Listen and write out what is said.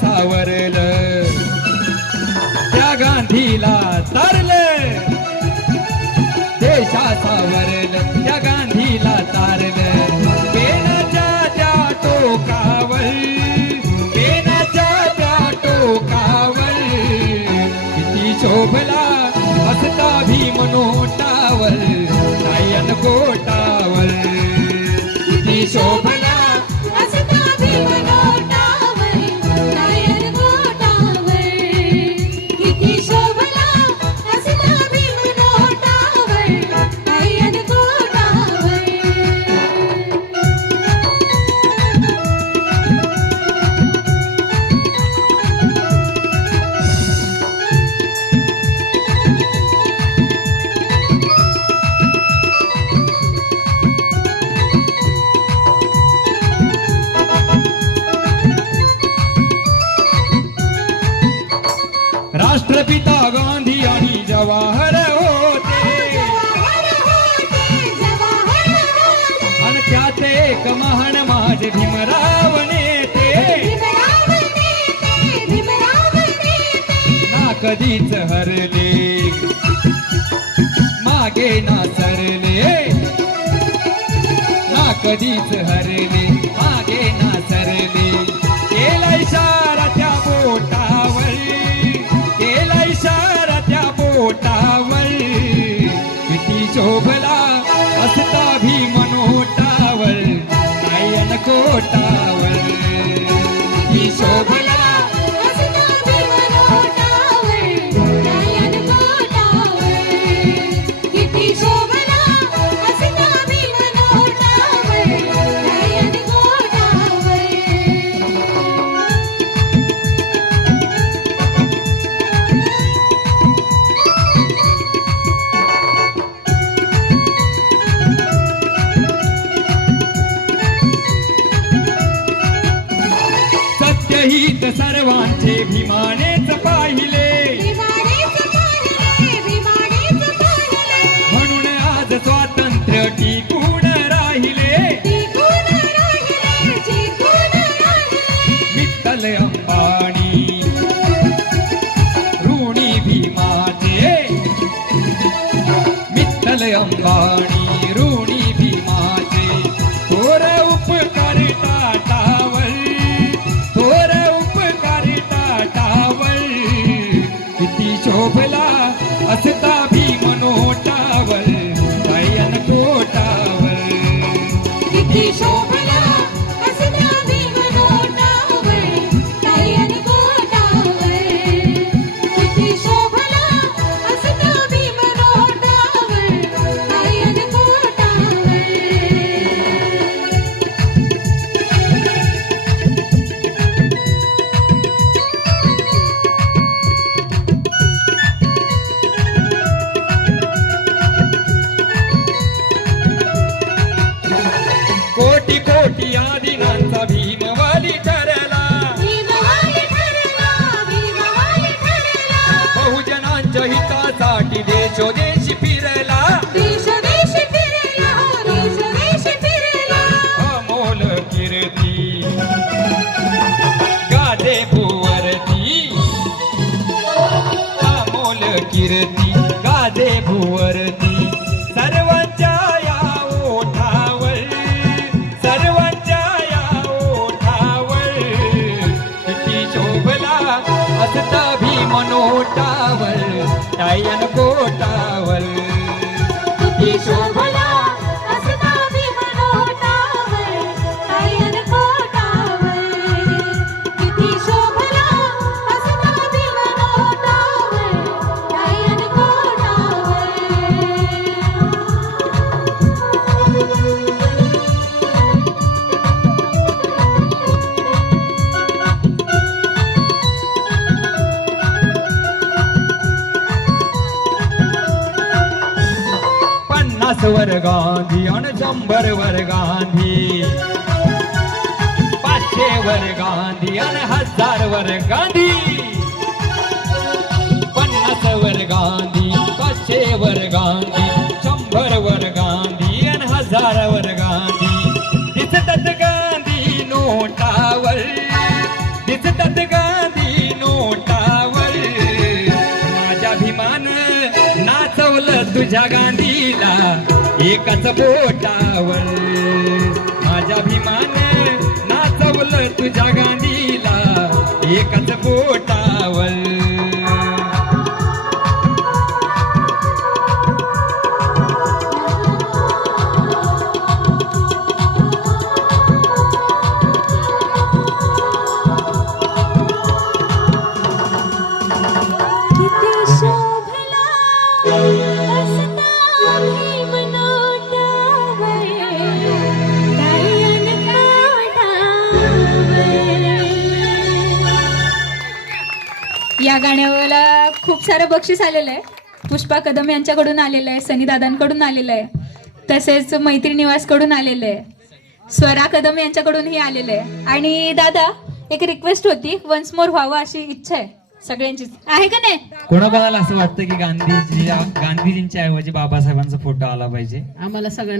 सावरलं त्या गांधीला तारलं, देशा सावरलं त्या गांधीला तारलं. पेनाच्या त्या टोकावर, पेनाच्या त्या टोकावर किती शोभला हसता भीम नोटावर, नायन कोटावर किती शोभला हसता भीम नोटावर, नायन कोटावर किती शोभला हसता भीम नोटावर, नायन कोटावर. राष्ट्रपिता गांधी आणि जवाहर होते, आणि त्यात एक महान माझे भीमराव नेते. ना कधीच हरले मागे ना सरले, ना कधीच हरले मागे ना सरले. केला इशारा त्या बोटावर, केला इशारा त्या बोटावर किती शोभला हसता भीम नोटावर, नायन कोटावर किती शोभला हसता भीम नोटावर, नायन कोटावर किती शोभला हसता भीम नोटावर, नायन कोटावर. सत्यहित सर्वांचे भीमानेच पाहिले, भीमानेच पाहिले, भीमानेच पाहिले म्हणून आज स्वातंत्र्य टिकून राहिले. टिकून राहिले, टिकून राहिले. विठ्ठल अंबानी ऋणी भीमाचे, विठ्ठल अंबानी ऋणी भीमाचे. थोर उपकार टाटावर, थोर उपकार टाटावर किती शोभला हसता भीम नोटावर, नायन कोटावर किती शोभला हसता भीम नोटावर, नायन कोटावर किती शोभला हसता भीम नोटावर, नायन कोटावर. कोटी कोटी आदिनांचा भीमवाली ठरला, भीमवाली ठरला, भीमवाली ठरला. बहुजनांच्या हितासाठी देशोदेशी फिरला. देश देश फिरला, देश देश फिरला. अमोल कीर्ती गाजे भुवरती, अमोल कीर्ती गाजे भुवरती. सर्वांच्या या ओठावर, सर्वांच्या या ओठावर किती शोभला हसता भीम नोटावर, नायन कोटावर किती शोभला हसता भीम नोटावर, नायन कोटावर किती शोभला हसता भीम नोटावर, नायन कोटावर. वर गांधी आणि 100 वर गांधी, 500 वर गांधी आणि 1000 वर गांधी, 50 वर गांधी, 500 वर गांधी, 100 वर गांधी आणि 1000 वर गांधी. दिसतात गांधी नोटावर, दिसतात गांधी तुझ्या गांधीला एकाच बोटावर, माझ्या भीमाने नाचवलं तुझ्या गांधीला एकाच बोटावर. किती शोभला असता भीम नोटावर, गायन काठावर. या गाण्याला खूप सारं बक्षीस आलेलं आहे. पुष्पा कदम यांच्याकडून आलेलं आहे, सनी दादांकडून आलेलं आहे, तसेच मैत्री निवासकडून आलेलं आहे, स्वरा कदम यांच्याकडूनही आलेलं आहे. आणि दादा एक रिक्वेस्ट होती, वन्स मोर व्हावं अशी इच्छा आहे सगळ्यांचीच, आहे का नाही? कोणाकोणाला असं वाटतं की गांधीजींच्या ऐवजी बाबासाहेबांचा फोटो आला पाहिजे? आम्हाला सगळ्यांना